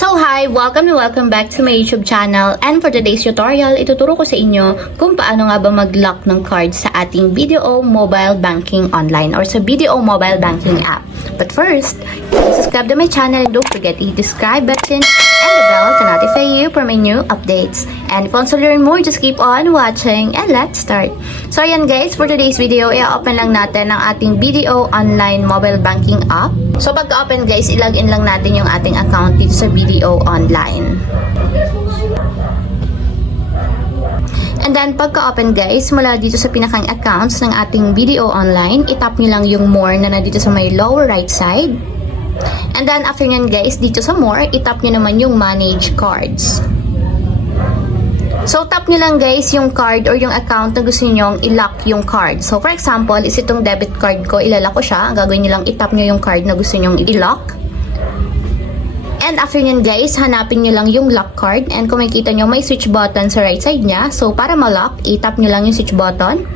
So hi! Welcome and welcome back to my YouTube channel, and for today's tutorial, ituturo ko sa inyo kung paano nga ba mag-lock ng card sa ating BDO mobile banking online or sa BDO mobile banking app. But first, subscribe to my channel and don't forget to hit the subscribe button and the bell to notify you for my new updates. And if you want to learn more, just keep on watching and let's start. So ayan guys, for today's video, i-open lang natin ang ating BDO online mobile banking app. So pagka-open guys, i-login lang natin yung ating account dito sa BDO online. And then pagka-open guys, mula dito sa pinakang accounts ng ating BDO online, itap nyo lang yung more na nandito sa may lower right side. And then after nyan guys, dito sa more, itap nyo naman yung manage cards. So, tap nyo lang guys yung card or yung account na gusto nyo i-lock yung card. So, for example, is itong debit card ko, ilalock ko siya. Ang gagawin nyo lang, itap nyo yung card na gusto nyo i-lock. And after nyan guys, hanapin nyo lang yung lock card. And kung makikita nyo, may switch button sa right side niya. So, para ma-lock, itap nyo lang yung switch button.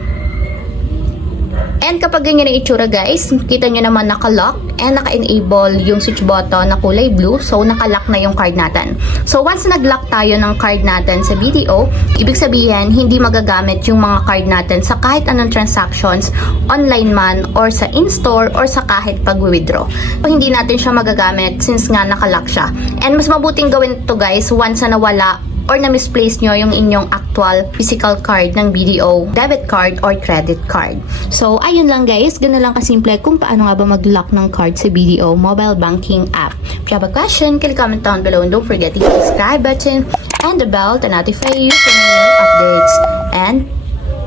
And kapag ganyan ang itsura guys, kita nyo naman naka-lock and naka-enable yung switch button na kulay blue. So, naka-lock na yung card natin. So, once nag-lock tayo ng card natin sa BDO, ibig sabihin, hindi magagamit yung mga card natin sa kahit anong transactions, online man, or sa in-store, or sa kahit pag-withdraw. So, hindi natin siya magagamit since nga naka-lock siya. And mas mabuting gawin ito guys, once na nawala or na-misplace nyo yung inyong actual physical card ng BDO, debit card or credit card. So, ayun lang guys. Ganun lang kasimple kung paano nga ba mag-lock ng card sa BDO mobile banking app. If you have a question, click comment down below and don't forget to hit the subscribe button and the bell to notify you for my new updates. And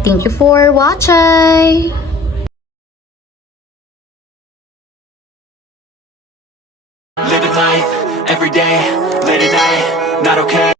thank you for watching! Living life, every day, late at night, not okay.